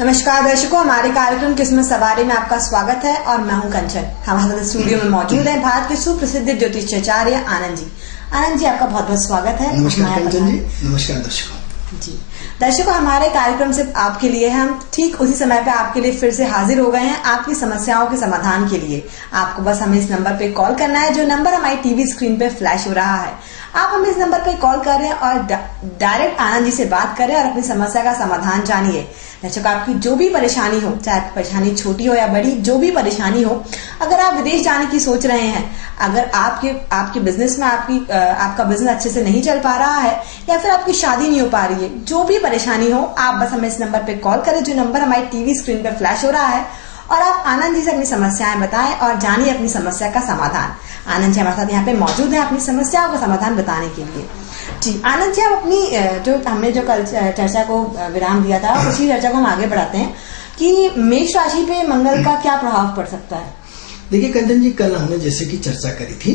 नमस्कार दर्शकों, हमारे कार्यक्रम किस्मत सवारी में आपका स्वागत है और मैं हूं कंचन। हमारे साथ स्टूडियो में मौजूद है भारत के सुप्रसिद्ध ज्योतिषाचार्य आनंद जी। आनंद जी, आपका बहुत बहुत स्वागत है। नमस्कार कंचन जी। नमस्कार दर्शकों जी। दर्शकों, हमारे कार्यक्रम सिर्फ आपके लिए है। हम ठीक उसी समय पे आपके लिए फिर से हाजिर हो गए हैं आपकी समस्याओं के समाधान के लिए। आपको बस हमें इस नंबर पे कॉल करना है, जो नंबर हमारी टीवी स्क्रीन पे फ्लैश हो रहा है। आप हमें इस नंबर पे कॉल कर रहे हैं और डायरेक्ट आनंद जी से बात करें और अपनी समस्या का समाधान जानिए। दर्शकों, आपकी जो भी परेशानी हो, चाहे परेशानी छोटी हो या बड़ी, जो भी परेशानी हो, अगर आप विदेश जाने की सोच रहे हैं, अगर आपके बिजनेस में आपका बिजनेस अच्छे से नहीं चल पा रहा है, या फिर आपकी शादी नहीं हो पा रही है, जो भी परेशानी हो, आप बस हमें इस नंबर पे कॉल करें, जो नंबर हमारी टीवी स्क्रीन पे फ्लैश हो रहा है, और आप आनंद जी से अपनी समस्याएं बताएं और जानिए अपनी समस्या का समाधान। आनंद जी हमारे साथ यहाँ पे मौजूद हैं अपनी समस्याओं का समाधान बताने के लिए। जी आनंद जी, आप अपनी हमने जो कल चर्चा को विराम दिया था, उसी चर्चा को हम आगे बढ़ाते हैं कि मेष राशि पे मंगल का क्या प्रभाव पड़ सकता है। देखिए कंचन जी, कल हमने जैसे कि चर्चा करी थी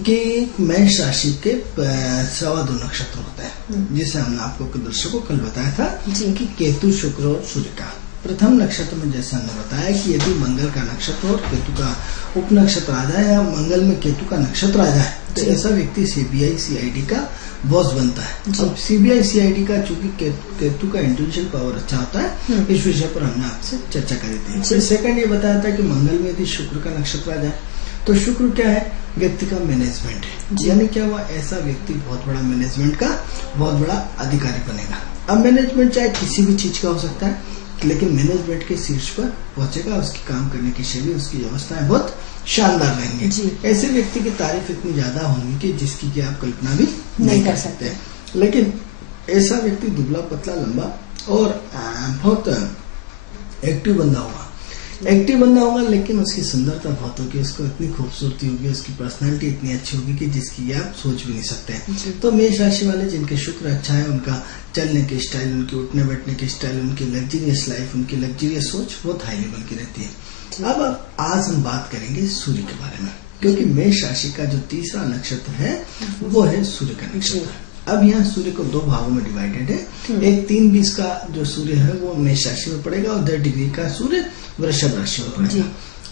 कि मेष राशि के 2.25 नक्षत्र होता है, जिसे हमने आपको दर्शकों को कल बताया था कि केतु, शुक्र और सूर्य का। प्रथम नक्षत्र में जैसा हमने बताया कि यदि मंगल का नक्षत्र और केतु का उप नक्षत्र आ जाए या मंगल में केतु का नक्षत्र आ जाए, तो ऐसा व्यक्ति सीबीआई सीआईडी का बॉस बनता है। अब सीबीआई सीआईडी का चूंकि केतु का इंटेलिजेंस पावर अच्छा होता है, इस विषय पर हमने आपसे चर्चा करी थी। फिर सेकंड ये बताया था कि मंगल में यदि शुक्र का नक्षत्र आ जाए, तो शुक्र क्या है, व्यक्ति का मैनेजमेंट है। यानी क्या हुआ, ऐसा व्यक्ति बहुत बड़ा मैनेजमेंट का बहुत बड़ा अधिकारी बनेगा। अब मैनेजमेंट चाहे किसी भी चीज का हो सकता है, लेकिन मैनेजमेंट के शीर्ष पर पहुंचेगा। उसकी काम करने की शैली, उसकी व्यवस्थाएं बहुत शानदार रहेंगे। ऐसे व्यक्ति की तारीफ इतनी ज्यादा होंगी कि जिसकी कि आप कल्पना भी नहीं कर सकते। लेकिन ऐसा व्यक्ति दुबला पतला लंबा और बहुत एक्टिव बंदा होगा, लेकिन उसकी सुंदरता बहुत होगी, उसको इतनी खूबसूरती होगी, उसकी पर्सनालिटी इतनी अच्छी होगी कि जिसकी आप सोच भी नहीं सकते। तो मेष राशि वाले जिनके शुक्र अच्छा है, उनका चलने की स्टाइल, उनकी उठने बैठने की स्टाइल, उनकी लग्जरियस लाइफ, उनकी लग्जरियस सोच बहुत हाई लेवल की रहती है। अब आज हम बात करेंगे सूर्य के बारे में, क्योंकि मेष राशि का जो तीसरा नक्षत्र है वो है सूर्य का नक्षत्र। अब यहाँ सूर्य को 2 भागों में डिवाइडेड है। एक 3:20 का जो सूर्य है वो मेष राशि में पड़ेगा और 10 डिग्री का सूर्य वृषभ राशि में पड़ेगा।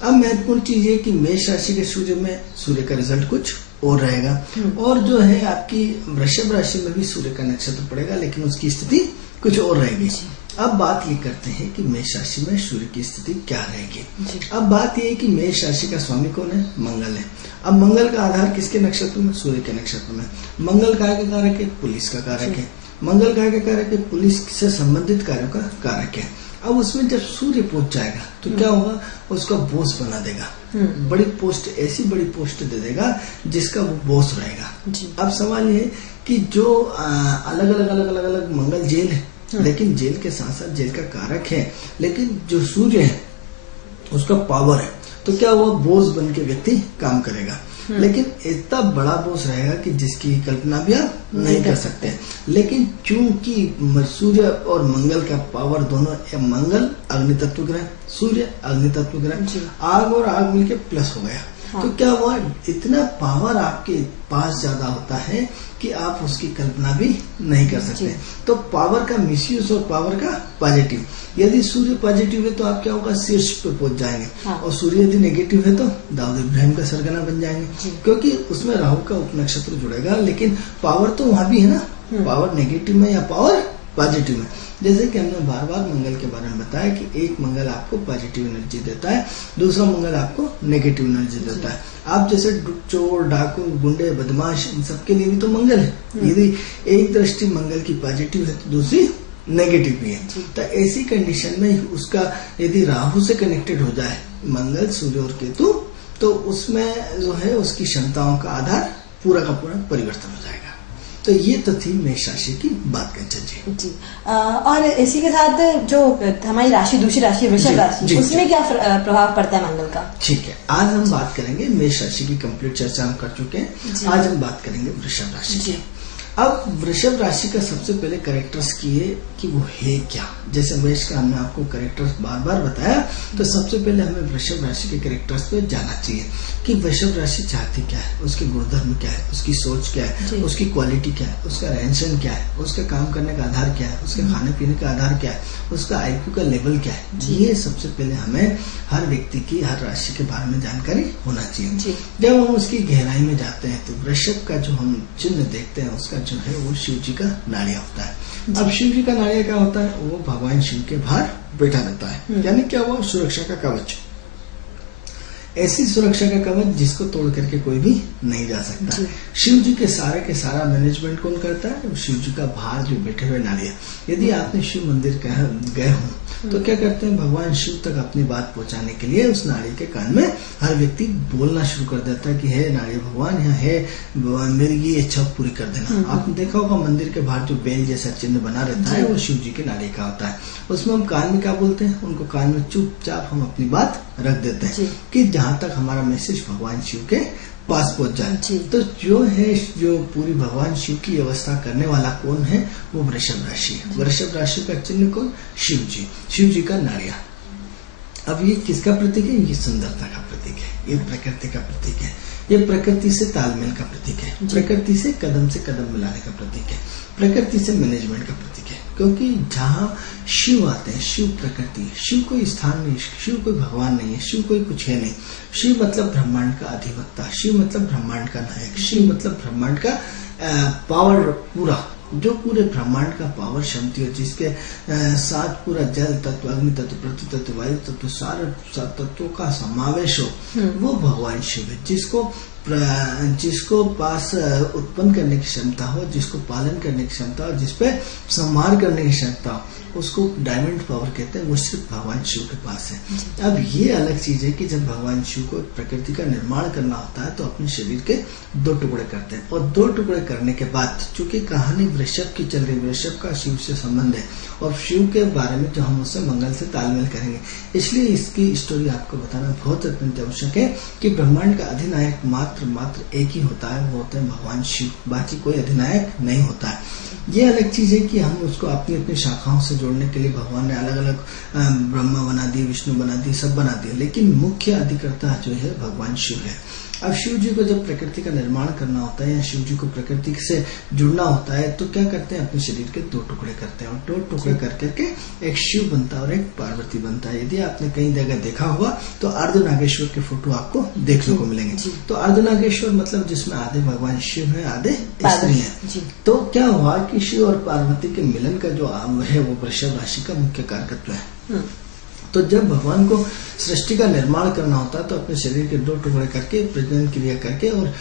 अब महत्वपूर्ण चीज है कि मेष राशि के सूर्य में सूर्य का रिजल्ट कुछ और रहेगा, और जो है आपकी वृषभ राशि में भी सूर्य का नक्षत्र पड़ेगा, लेकिन उसकी स्थिति कुछ और रहेगी। अब बात ये करते हैं कि मेष राशि में सूर्य की स्थिति क्या रहेगी। अब बात ये है कि मेष राशि का स्वामी कौन है, मंगल है। अब मंगल का आधार किसके नक्षत्र में, सूर्य के नक्षत्र में। मंगल काय का कारक है, पुलिस का कारक है। मंगल काय का कारक है, पुलिस से संबंधित कार्यों का कारक है। अब उसमें जब सूर्य पहुंच जाएगा तो क्या होगा, उसका बॉस बना देगा। बड़ी पोस्ट, ऐसी बड़ी पोस्ट दे देगा जिसका वो बॉस रहेगा। अब सवाल ये है कि जो अलग अलग मंगल जेल है, लेकिन जेल के साथ साथ जेल का कारक है, लेकिन जो सूर्य है उसका पावर है, तो क्या वो बॉस बन के व्यक्ति काम करेगा, लेकिन इतना बड़ा बॉस रहेगा कि जिसकी कल्पना भी आप नहीं कर सकते। लेकिन चूंकि सूर्य और मंगल का पावर दोनों, मंगल अग्नि तत्व ग्रह, सूर्य अग्नि तत्व ग्रह, आग और आग मिलके प्लस हो गया। तो क्या हुआ, इतना पावर आपके पास ज्यादा होता है कि आप उसकी कल्पना भी नहीं कर सकते। तो पावर का मिसयूज और पावर का पॉजिटिव, यदि सूर्य पॉजिटिव है तो आप क्या होगा, शीर्ष पे पहुंच जाएंगे। और सूर्य यदि नेगेटिव है तो दाऊद इब्राहिम का सरगना बन जाएंगे, क्योंकि उसमें राहु का उपनक्षत्र जुड़ेगा। लेकिन पावर तो वहां भी है ना, पावर नेगेटिव में या पावर पॉजिटिव में। जैसे कि हमने बार बार मंगल के बारे में बताया कि एक मंगल आपको पॉजिटिव एनर्जी देता है, दूसरा मंगल आपको नेगेटिव एनर्जी देता है। आप जैसे चोर, डाकू, गुंडे, बदमाश, इन सबके लिए भी तो मंगल है। यदि एक दृष्टि मंगल की पॉजिटिव है तो दूसरी नेगेटिव भी है। तो ऐसी कंडीशन में उसका यदि राहु से कनेक्टेड हो जाए मंगल, सूर्य और केतु, तो उसमें जो है उसकी क्षमताओं का आधार पूरा का पूरा परिवर्तन हो जाएगा। तो ये तो थी मेष राशि की बात कंचन जी। और इसी के साथ जो हमारी राशि, दूसरी राशि वृषभ राशि, उसमें क्या प्रभाव पड़ता है मंगल का। ठीक है, आज हम बात करेंगे, मेष राशि की कंप्लीट चर्चा हम कर चुके हैं। आज हम बात करेंगे वृषभ राशि की। अब वृषभ राशि का सबसे पहले कैरेक्टर्स की है कि वो है क्या। जैसे मेष का हमने आपको कैरेक्टर्स बार बार बताया, तो सबसे पहले हमें वृषभ राशि के कैरेक्टर्स पे जाना चाहिए कि वृषभ राशि चाहती क्या है, उसके गुणधर्म क्या है, उसकी सोच क्या है, उसकी क्वालिटी क्या है, उसका रहन सहन क्या है, उसका काम करने का आधार क्या है, उसके खाने पीने का आधार क्या है, उसका IQ का लेवल क्या है। ये सबसे पहले हमें हर व्यक्ति की, हर राशि के बारे में जानकारी होना चाहिए। जब हम उसकी गहराई में जाते हैं तो वृषभ का जो हम चिन्ह देखते हैं उसका जो है वो शिव जी का नाड़िया होता है। अब शिव जी का नाड़िया क्या होता है, वो भगवान शिव के बाहर बैठा रहता है, यानी क्या, वो सुरक्षा का कवच, ऐसी सुरक्षा का कवच जिसको तोड़ करके कोई भी नहीं जा सकता। शिव जी के सारा मैनेजमेंट कौन करता है, शिव जी का बाहर जो बैठे हुए नाड़िया। यदि आपने शिव मंदिर गए हो तो क्या करते हैं, भगवान शिव तक अपनी बात पहुंचाने के लिए उस नाड़ी के कान में हर व्यक्ति बोलना शुरू कर देता है कि हे नाड़ी भगवान, यहाँ है भगवान, मेरी ये इच्छा पूरी कर देना। आपने देखा होगा मंदिर के बाहर जो बेल जैसा चिन्ह बना रहता है वो शिव जी के नाड़ी का होता है। उसमें हम कान में क्या बोलते हैं, उनको कान में चुपचाप हम अपनी बात रख देते हैं कि जहाँ तक हमारा मैसेज भगवान शिव के पास पहुंच जाए। तो जो पूरी भगवान शिव की व्यवस्था करने वाला कौन है, वो वृषभ राशि है। वृषभ राशि का चिन्ह कौन, शिव जी, शिव जी का नाड़िया। अब ये किसका प्रतीक है, ये सुंदरता का प्रतीक है, ये प्रकृति का प्रतीक है, ये प्रकृति से तालमेल का प्रतीक है, प्रकृति से कदम मिलाने का प्रतीक है, प्रकृति से मैनेजमेंट का प्रतीक है। क्योंकि जहाँ शिव आते हैं, शिव प्रकृति है, शिव कोई स्थान नहीं, शिव कोई भगवान नहीं है, शिव कोई कुछ है नहीं। शिव मतलब ब्रह्मांड का अधिवक्ता, शिव मतलब ब्रह्मांड का नायक, शिव मतलब ब्रह्मांड का पावर पूरा, जो पूरे ब्रह्मांड का पावर क्षमता है, जिसके साथ पूरा जल तत्व, अग्नि तत्व, पृथ्वी तत्व, वायु तत्व, सारे तत्वों का समावेश हो, वो भगवान शिव है। जिसको पास उत्पन्न करने की क्षमता हो, जिसको पालन करने की क्षमता हो, जिसपे संहार करने की क्षमता हो, उसको डायमंड पावर कहते हैं, वो सिर्फ भगवान शिव के पास है। अब ये अलग चीज है कि जब भगवान शिव को प्रकृति का निर्माण करना होता है तो अपने शरीर के 2 टुकड़े करते हैं, और 2 टुकड़े करने के बाद, चूंकि कहानी वृषभ की चल रही, वृषभ का शिव से संबंध है और शिव के बारे में जो हम उससे मंगल से तालमेल करेंगे, इसलिए इसकी स्टोरी आपको बताना बहुत अत्यंत आवश्यक है कि ब्रह्मांड का अधिनायक मात्र एक ही होता है, वो होते हैं भगवान शिव, बाकी कोई अधिनायक नहीं होता है। ये अलग चीज है कि हम उसको अपनी अपनी शाखाओं से जोड़ने के लिए भगवान ने अलग अलग ब्रह्मा बना दिए, विष्णु बना दिए, सब बना दिए, लेकिन मुख्य अधिकर्ता जो है भगवान शिव है। अब शिव जी को जब प्रकृति का निर्माण करना होता है या शिव जी को प्रकृति से जुड़ना होता है तो क्या करते हैं, अपने शरीर के 2 टुकड़े करते हैं, और 2 टुकड़े कर करके एक शिव बनता है और एक पार्वती बनता है। यदि आपने कई जगह देखा होगा तो अर्धनागेश्वर के फोटो आपको देखने को मिलेंगे। तो अर्धनागेश्वर मतलब जिसमें आधे भगवान शिव है, आधे स्त्री है। तो क्या हुआ कि शिव और पार्वती के मिलन का जो है वो वृषभ राशि का मुख्य कारकत्व है। तो जब भगवान को सृष्टि का निर्माण करना होता है तो अपने शरीर के 2 टुकड़े करके प्रजनन क्रिया करके और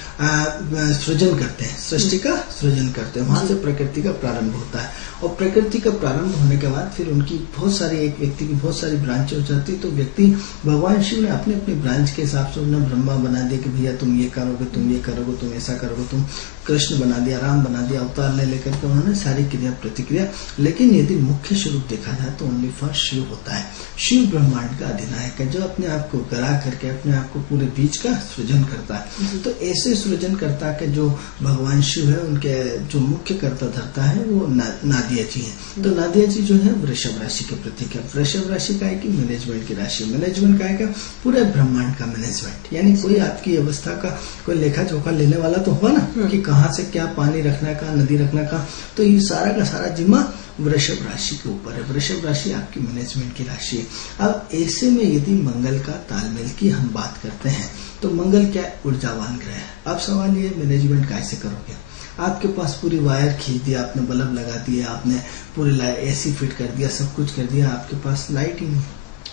सृजन करते हैं, सृष्टि का सृजन करते हैं, वहां से प्रकृति का प्रारंभ होता है। और प्रकृति का प्रारंभ होने के बाद फिर उनकी बहुत सारी, एक व्यक्ति की बहुत सारी ब्रांचें हो जाती, तो व्यक्ति भगवान शिव ने अपने अपने ब्रांच के हिसाब से उन्हें ब्रह्मा बना दिया कि भैया तुम ये करोगे, तुम ये करोगे, तुम ऐसा करोगे, तुम कृष्ण बना दिया, राम बना दिया, अवतार ले लेकर के उन्होंने सारी क्रिया प्रतिक्रिया। लेकिन यदि मुख्य स्वरूप देखा जाए तो ओनली फॉर शिव होता है। शिव ब्रह्मांड का अधिनायक है, जो अपने आप को गरा करके अपने आप को पूरे बीज का सृजन करता है। तो ऐसे सृजन करता के जो भगवान शिव है, उनके जो मुख्य कर्ता धरता है वो नादिया जी है। तो नादिया जी जो है वृषभ राशि के प्रतीक है। वृषभ राशि का है कि मैनेजमेंट की राशि, मैनेजमेंट का है क्या, पूरे ब्रह्मांड का मैनेजमेंट, यानी कोई आपकी व्यवस्था का कोई लेखा जोखा लेने वाला तो होगा ना कि कहाँ से क्या पानी रखना का, नदी रखना का, तो ये सारा का सारा जिम्मा वृषभ राशि के ऊपर है। वृषभ राशि आपकी मैनेजमेंट की राशि है। अब ऐसे में यदि मंगल का तालमेल की हम बात करते हैं तो मंगल क्या ऊर्जावान ग्रह है। अब सवाल ये, मैनेजमेंट कैसे करोगे? आपके पास पूरी वायर खींच दिया, आपने बल्ब लगा दिया, आपने पूरी AC फिट कर दिया, सब कुछ कर दिया, आपके पास लाइट ही नहीं,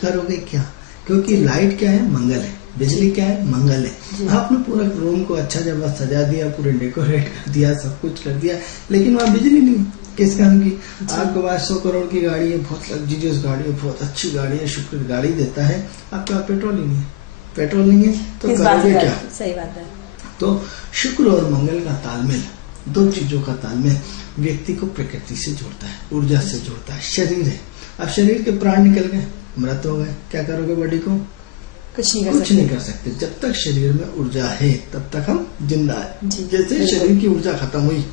करोगे क्या? क्योंकि लाइट क्या है, मंगल है, बिजली क्या है, मंगल है। आपने पूरा रूम को अच्छा जब सजा दिया, पूरे डेकोरेट कर दिया, सब कुछ कर दिया, लेकिन वहाँ बिजली नहीं, किस काम की? आपके पास 100 करोड़ की गाड़ी है, बहुत लग्जरियस गाड़ी है, बहुत अच्छी गाड़ी है, शुक्र गाड़ी देता है, आपके पास पेट्रोल ही नहीं है, पेट्रोल नहीं है तो करोगे क्या? सही बात है। तो शुक्र और मंगल का तालमेल, 2 चीजों का तालमेल व्यक्ति को प्रकृति से जोड़ता है, ऊर्जा से जोड़ता है। शरीर है, अब शरीर के प्राण निकल गए, मृत हो गए, क्या करोगे बॉडी को? कुछ नहीं कर सकते। जब तक शरीर में ऊर्जा है तब तक हम जिंदा है। जैसे शरीर की ऊर्जा खत्म हुई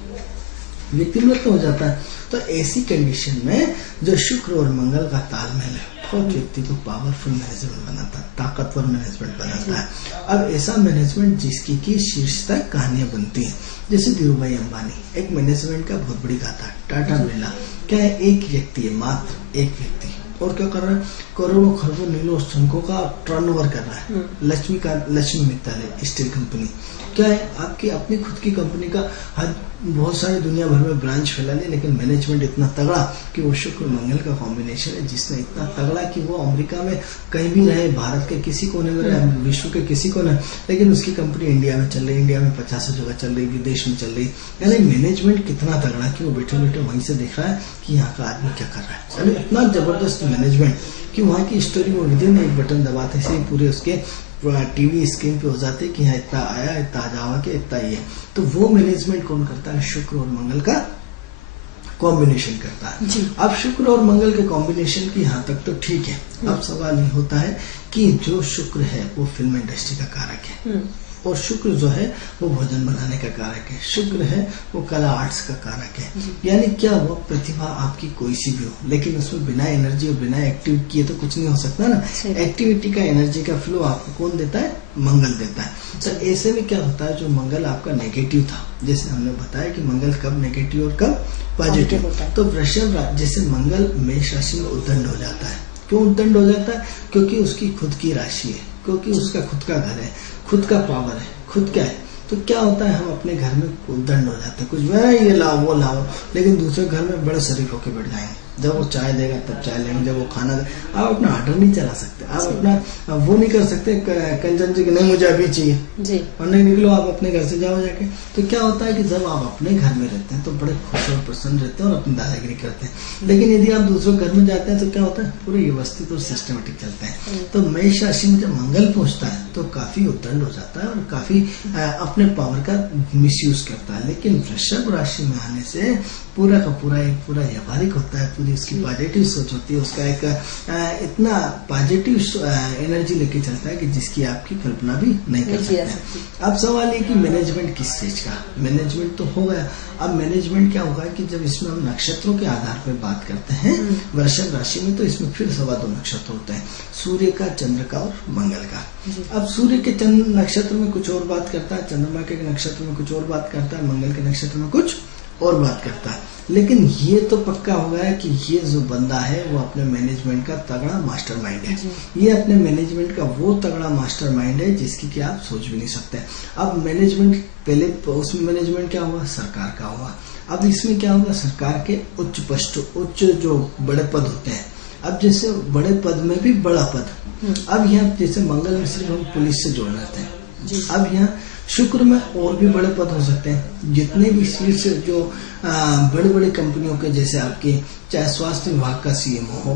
व्यक्ति मृत हो जाता है। तो ऐसी कंडीशन में जो शुक्र और मंगल का तालमेल है बहुत व्यक्ति को पावरफुल मैनेजमेंट बनाता है, ताकतवर मैनेजमेंट बनाता है। अब ऐसा मैनेजमेंट जिसकी की शीर्ष तक कहानियां बनती हैं, जैसे धीरूभाई अंबानी एक मैनेजमेंट का बहुत बड़ी गाथा। टाटा बिरला क्या है, एक व्यक्ति है, मात्र एक व्यक्ति, और क्या कर रहा है, करोड़ों खरबों नीलों शंखों का टर्नओवर कर रहा है। लक्ष्मी मित्तल स्टील कंपनी क्या है, आपकी अपनी खुद की कंपनी का बहुत सारे दुनिया भर में ब्रांच फैला ली, लेकिन मैनेजमेंट इतना तगड़ा कि वो शुक्र मंगल का कॉम्बिनेशन है, जिसने इतना तगड़ा कि वो अमेरिका में कहीं भी रहे, भारत के किसी कोने में रहे, विश्व के किसी कोने, लेकिन उसकी कंपनी इंडिया में चल रही, इंडिया में 50 जगह चल रही, विदेश में चल रही। यानी मैनेजमेंट कितना तगड़ा कि वो बैठे बैठे वहीं से देख रहा है कि यहाँ का आदमी क्या कर रहा है। यानी इतना जबरदस्त मैनेजमेंट कि वहाँ की स्टोरी वो विदिन एक बटन दबाते से पूरे उसके टीवी स्क्रीन पे हो जाते हैं कि यहाँ इतना आया, इतना जावा के, इतना ही है। तो वो मैनेजमेंट कौन करता है, शुक्र और मंगल का कॉम्बिनेशन करता है। अब शुक्र और मंगल के कॉम्बिनेशन की यहाँ तक तो ठीक है। अब सवाल ये होता है कि जो शुक्र है वो फिल्म इंडस्ट्री का कारक है, और शुक्र जो है वो भोजन बनाने का कारक है, शुक्र है वो कला आर्ट्स का कारक है। यानी क्या वो प्रतिभा आपकी कोई सी भी हो, लेकिन उसमें बिना एनर्जी और बिना एक्टिव किए तो कुछ नहीं हो सकता ना। एक्टिविटी का, एनर्जी का फ्लो आपको कौन देता है, मंगल देता है। तो ऐसे में क्या होता है, जो मंगल आपका नेगेटिव था, जैसे हमने बताया कि मंगल कब नेगेटिव और कब पॉजिटिव, तो वृषभ जैसे मंगल मेष राशि में उद्दंड हो जाता है। क्यों उद्दंड हो जाता है, क्योंकि उसकी खुद की राशि है, क्योंकि उसका खुद का घर है, खुद का पावर है, खुद क्या है। तो क्या होता है, हम अपने घर में उद्दंड हो जाते हैं, कुछ ये लाओ वो लाओ, लेकिन दूसरे घर में बड़े शरीफ होकर बैठ जाएंगे। जब वो चाय देगा तब चाय लेंगे, जब वो खाना देगा, आप अपना ऑर्डर नहीं चला सकते, आप अपना वो नहीं कर सकते कंजन की नहीं मुझे अभी चाहिए जी, और नहीं निकलो आप अपने घर से जाओ जाके। तो क्या होता है कि जब आप अपने घर में रहते हैं तो बड़े खुश और प्रसन्न रहते हैं और अपनी दादागिरी करते हैं, लेकिन यदि आप दूसरे घर में जाते हैं तो क्या होता है, पूरे व्यवस्थित और सिस्टमेटिक चलते हैं। तो मेष राशि में जब मंगल पहुंचता है तो काफी उद्दंड हो जाता है और काफी अपने पावर का मिसयूज करता है। लेकिन वृषभ राशि में आने से पूरा का पूरा एक पूरा व्यावहारिक होता है, पूरी उसकी पॉजिटिव सोच होती है, उसका एक इतना पॉजिटिव एनर्जी लेके चलता है कि जिसकी आपकी कल्पना भी नहीं कर सकते। अब सवाल है कि मैनेजमेंट किस चीज का, मैनेजमेंट तो हो गया। अब मैनेजमेंट क्या होगा कि जब इसमें हम नक्षत्रों के आधार पर बात करते हैं वृषभ राशि में, तो इसमें फिर 2.25 नक्षत्र होते हैं, सूर्य का, चंद्र का और मंगल का। अब सूर्य के नक्षत्र में कुछ और बात करता है, चंद्रमा के नक्षत्र में कुछ और बात करता है, मंगल के नक्षत्र में कुछ और बात करता है। लेकिन ये तो पक्का हो गया कि ये जो बंदा है वो अपने मैनेजमेंट का तगड़ा मास्टरमाइंड है। ये अपने मैनेजमेंट का वो तगड़ा मास्टरमाइंड है जिसकी कि आप सोच भी नहीं सकते। अब मैनेजमेंट पहले उसमें मैनेजमेंट क्या हुआ, सरकार का हुआ। अब इसमें क्या होगा, सरकार के उच्च जो बड़े पद होते हैं। अब जैसे बड़े पद में भी बड़ा पद, अब यहाँ जैसे मंगल में सिर्फ हम पुलिस से जोड़ लेते हैं, अब यहाँ शुक्र में और भी बड़े पद हो सकते हैं। जितने भी शीर्ष जो बड़े बड़े कंपनियों के, जैसे आपके चाहे स्वास्थ्य विभाग का सीएमओ हो,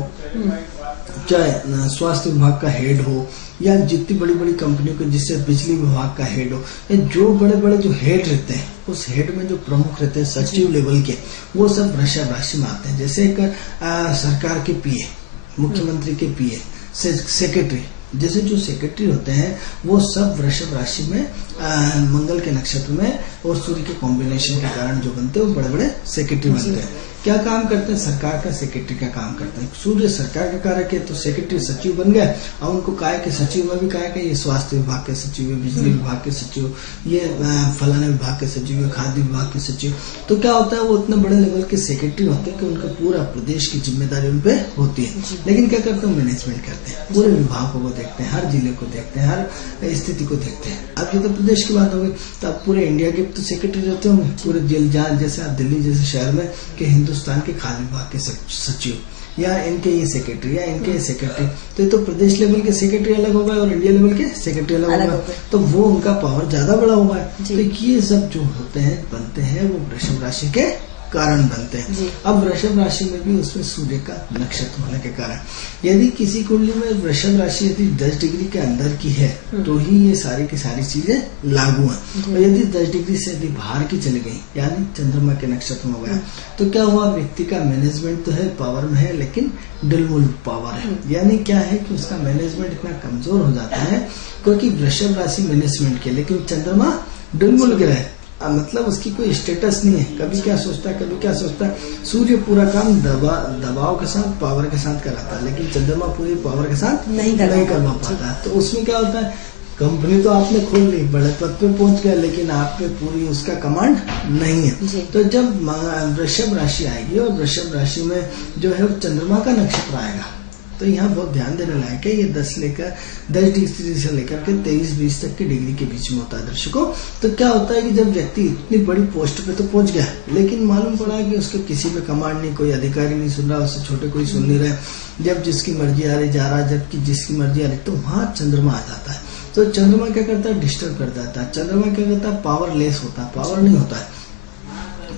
चाहे स्वास्थ्य विभाग का हेड हो, या जितनी बड़ी बड़ी कंपनियों के जिससे बिजली विभाग का हेड हो, जो बड़े बड़े जो हेड रहते हैं, उस हेड में जो प्रमुख रहते हैं सचिव लेवल के, वो सब वृषभ राशि में आते हैं। जैसे एक सरकार के पीए, मुख्यमंत्री के पीए, सेक्रेटरी, जैसे जो सेक्रेटरी होते हैं वो सब वृषभ राशि में मंगल के नक्षत्र में और सूर्य के कॉम्बिनेशन के कारण जो बनते हैं वो बड़े बड़े सेक्रेटरी बनते हैं। क्या काम करते हैं, सरकार का सेक्रेटरी का काम करते हैं। सूर्य सरकार का कारक है तो सेक्रेटरी सचिव बन गया, और उनको कहा कि सचिव में भी कहा कि ये स्वास्थ्य विभाग के सचिव है, बिजली विभाग के सचिव, ये फलाने विभाग के सचिव है, खाद्य विभाग के सचिव। तो क्या होता है, वो इतने बड़े लेवल के सेक्रेटरी होते हैं कि उनका पूरा प्रदेश की जिम्मेदारी उन पे होती है। लेकिन क्या करते हैं, मैनेजमेंट करते हैं, पूरे विभागों को देखते हैं, हर जिले को देखते हैं, हर स्थिति को देखते हैं। अब ये तो प्रदेश की बात हो गई, तो अब पूरे इंडिया के तो सेक्रेटरी रहते होंगे, पूरे जैसे आप दिल्ली जैसे शहर में के हिंदुस्तान के खाद्य विभाग के सचिव, या इनके ये सेक्रेटरी, या इनके सेक्रेटरी, तो ये तो प्रदेश लेवल के सेक्रेटरी अलग हो गए और इंडिया लेवल के सेक्रेटरी अलग हो गए, तो वो उनका पावर ज्यादा बड़ा हुआ है। तो ये सब जो होते हैं बनते हैं वो वृषभ राशि के कारण बनते हैं। अब वृषभ राशि में भी उसमें सूर्य का नक्षत्र होने के कारण, यदि किसी कुंडली में वृषभ राशि यदि 10 डिग्री के अंदर की है तो ही ये सारी की सारी चीजें लागू हैं। और यदि 10 डिग्री से यदि बाहर की चली गई, यानी चंद्रमा के नक्षत्र में हो गया, तो क्या हुआ, व्यक्ति का मैनेजमेंट तो है, पावर में है, लेकिन डुलमुल पावर है। यानी क्या है कि उसका मैनेजमेंट इतना कमजोर हो जाता है, क्योंकि वृषभ राशि मैनेजमेंट के, लेकिन चंद्रमा डुलमुल ग्रह है। मतलब उसकी कोई स्टेटस नहीं है, कभी क्या सोचता है कभी क्या सोचता है। सूर्य पूरा काम दबाव के साथ पावर के साथ कराता है, लेकिन चंद्रमा पूरी पावर के साथ नहीं करवा पाता। तो उसमें क्या होता है, कंपनी तो आपने खोल ली, बड़े पद पे पहुंच गया, लेकिन आप पे पूरी उसका कमांड नहीं है। तो जब वृषभ राशि आएगी और वृषभ राशि में जो है चंद्रमा का नक्षत्र आएगा, तो यहाँ बहुत ध्यान देने लायक है। ये 10 डिग्री से लेकर के 23-20 तक की डिग्री के बीच में होता है दर्शकों। तो क्या होता है कि जब व्यक्ति इतनी बड़ी पोस्ट पे तो पहुंच गया, लेकिन मालूम पड़ा कि उसके किसी पे कमांड नहीं, कोई अधिकारी नहीं सुन रहा, उससे छोटे कोई सुन नहीं रहे, जब जिसकी मर्जी आ रही जा रहा है, जबकि जिसकी मर्जी आ रही, तो वहाँ चंद्रमा आ जाता है। तो चंद्रमा क्या करता है, डिस्टर्ब कर देता है। चंद्रमा क्या करता है, पावरलेस होता है, पावर नहीं होता है।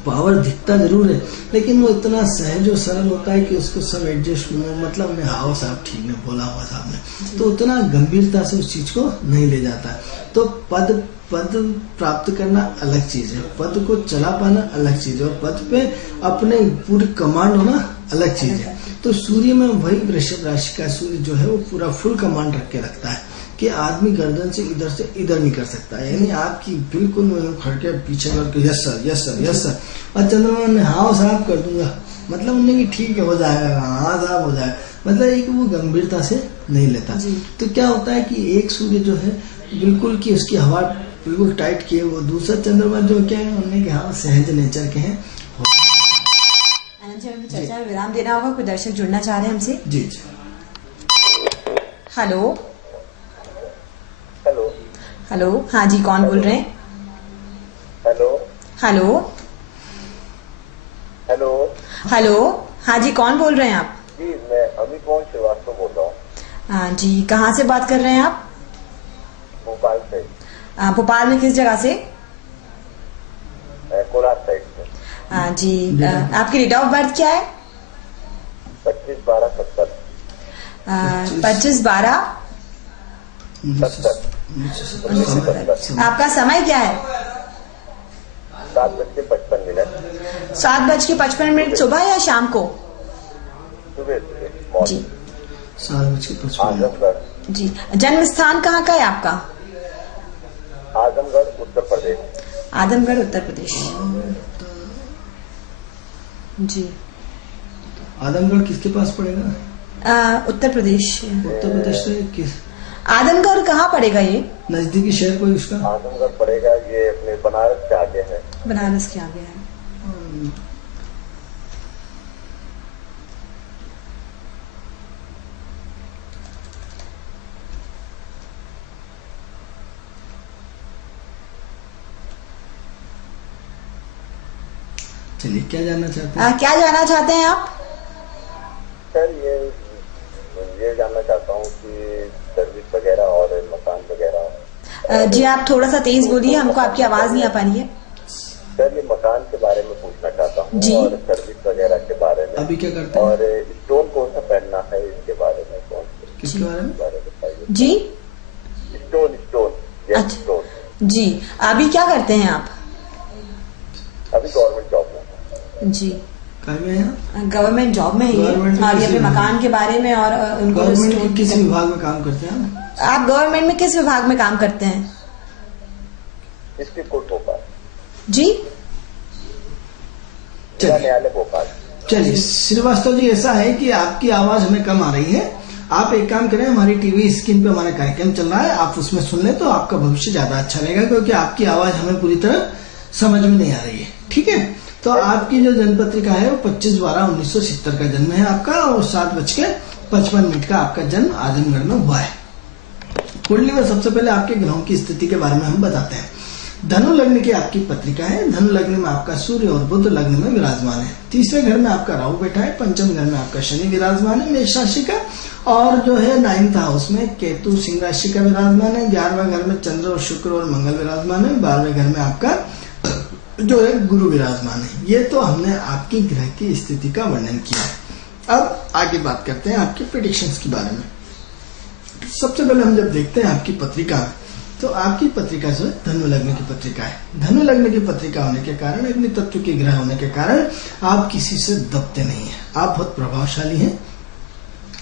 पावर दिखता जरूर है, लेकिन वो इतना सहज और सरल होता है कि उसको सब एडजस्ट, मतलब हाँ साहब ठीक ने बोला हुआ साहब ने, तो उतना गंभीरता से उस चीज को नहीं ले जाता। तो पद प्राप्त करना अलग चीज है, पद को चला पाना अलग चीज है, और पद पे अपने पूरी कमांड होना अलग चीज है। तो सूर्य में वही वृषभ राशि का सूर्य जो है वो पूरा फुल कमांड रख के रखता है कि आदमी गर्दन से इधर नहीं कर सकता, यानी आपकी बिल्कुल खड़ के पीछे करके yes sir yes sir yes sir, और चंद्रमा ने हाँ साहब कर दूंगा, मतलब उन्हें कि ठीक है हो जाएगा, हाँ साहब हो जाएगा, मतलब एक वो गंभीरता से नहीं लेता। तो क्या होता है कि एक सूर्य जो है बिल्कुल की उसकी हवा बिल्कुल टाइट किए, वो दूसरा चंद्रमा जो क्या है उन्हें हाँ सहज नेचर के हैं। चर्चा में विराम देना होगा, कोई दर्शक जुड़ना चाह रहे हैं हमसे। जी हेलो हेलो हेलो, हाँ जी कौन बोल रहे हैं? हेलो हेलो हेलो हेलो, हाँ जी कौन बोल रहे हैं आप? जी मैं अमित मोहन श्रीवास्तव बोल रहा हूँ। हाँ जी, कहाँ से बात कर रहे हैं आप? भोपाल से। भोपाल में किस जगह से? कोलार साइड से। हाँ जी, आपकी डेट ऑफ बर्थ क्या है? 25/12/70। 25/12/70। आपका समय क्या है? 7:55। 7:55 सुबह या शाम को? सुबह जी। 7:55 आजमगढ़। जी, जन्म स्थान कहाँ का है आपका? आजमगढ़ उत्तर प्रदेश। आजमगढ़ उत्तर प्रदेश। जी। आजमगढ़ किसके पास पड़ेगा? उत्तर प्रदेश। उत्तर प्रदेश से किस? आजमगढ़ कहाँ पड़ेगा ये? नजदीकी शहर कोई उसका? आजमगढ़ पड़ेगा, ये अपने बनारस के आगे है। बनारस के आगे है। चलिए, क्या जानना चाहते हैं? क्या जानना चाहते हैं आप? सर ये जानना चाहता हूँ कि सर्विस वगैरह और मकान वगैरह। जी आप थोड़ा सा तेज बोलिए, हमको आपकी आवाज नहीं आ पा रही है। सर ये मकान के बारे में पूछना चाहता हूँ और सर्विस वगैरह के बारे में। अभी क्या करते हैं? और स्टोन कौन सा पहनना है इसके बारे में, कौन किसके बारे में बताइए। जी स्टोन अच्छा जी, अभी क्या करते हैं आप? अभी गवर्नमेंट जॉब में। जी, गवर्नमेंट जॉब में ही है। अभी अपने मकान के बारे में और उनको गवर्नमेंट के किस विभाग में काम करते हैं आप? गवर्नमेंट में किस विभाग में काम करते हैं? इसके कोर्ट भोपाल। जी, न्यायालय भोपाल। चलिए श्रीवास्तव जी, ऐसा है कि आपकी आवाज हमें कम आ रही है। आप एक काम करें, हमारी टीवी स्क्रीन पे हमारा कार्यक्रम चल रहा है, आप उसमें सुन लें तो आपका भविष्य ज्यादा अच्छा रहेगा, क्योंकि आपकी आवाज हमें पूरी तरह समझ में नहीं आ रही है। ठीक है, तो आपकी जो जन्म पत्रिका है वो 25/12/1970 का जन्म है आपका, और 7:55 का आपका जन्म आजमगढ़ में हुआ है। कुंडली में सबसे पहले आपके ग्रहों की स्थिति के बारे में हम बताते हैं। धनु लग्न की आपकी पत्रिका है। धनु लग्न में आपका सूर्य और बुध लग्न में विराजमान है। तीसरे घर में आपका राहु बैठा है। पंचम घर में आपका शनि विराजमान है मेष राशि का, और जो है 9th हाउस में केतु सिंह राशि का विराजमान है। 11वें घर में चंद्र और शुक्र और मंगल विराजमान है। 12वें घर में आपका जो है गुरु विराजमान है। ये तो हमने आपकी ग्रह की स्थिति का वर्णन किया है। अब आगे बात करते हैं आपके प्रेडिक्शंस के बारे में। सबसे पहले हम जब देखते हैं आपकी पत्रिका, तो आपकी पत्रिका जो है धनु लग्न की पत्रिका है। धनु लग्न की पत्रिका होने के कारण, अग्नि तत्व के ग्रह होने के कारण आप किसी से दबते नहीं हैं। आप बहुत प्रभावशाली हैं,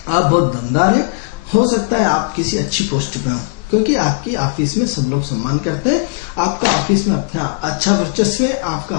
आप बहुत दमदार हैं। हो सकता है आप किसी अच्छी पोस्ट पे हो, क्योंकि आपकी ऑफिस में सब लोग सम्मान करते हैं, आपका ऑफिस में अपना अच्छा वर्चस्व है, आपका